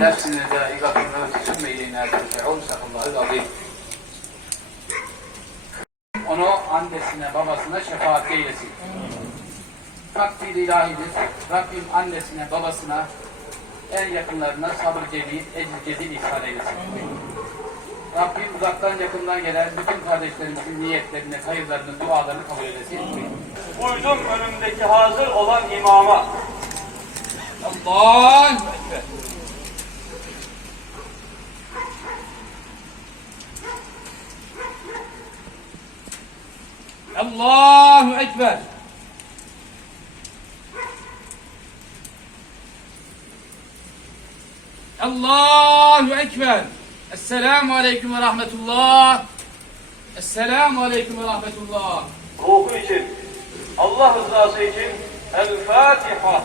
nefsin zâigatun mevti sümme ileyna terci'un sakallahül azim. Onu annesine, babasına şefaat eylesin. Takdir ilahidir. Rabbim annesine, babasına, en yakınlarına sabır cedid, ecil cedid ihsan eylesin. Rabbim uzaktan yakından gelen bütün kardeşlerimizin niyetlerini, hayırlarını, dualarını kabul eylesin. Uydum önümdeki hazır olan imama. Allahu Ekber. Allahu Ekber. Allahu Ekber. Esselamu Aleyküm ve Rahmetullah. Esselamu Aleyküm ve Rahmetullah. Ruhu için, Allah rızası için El Fatiha.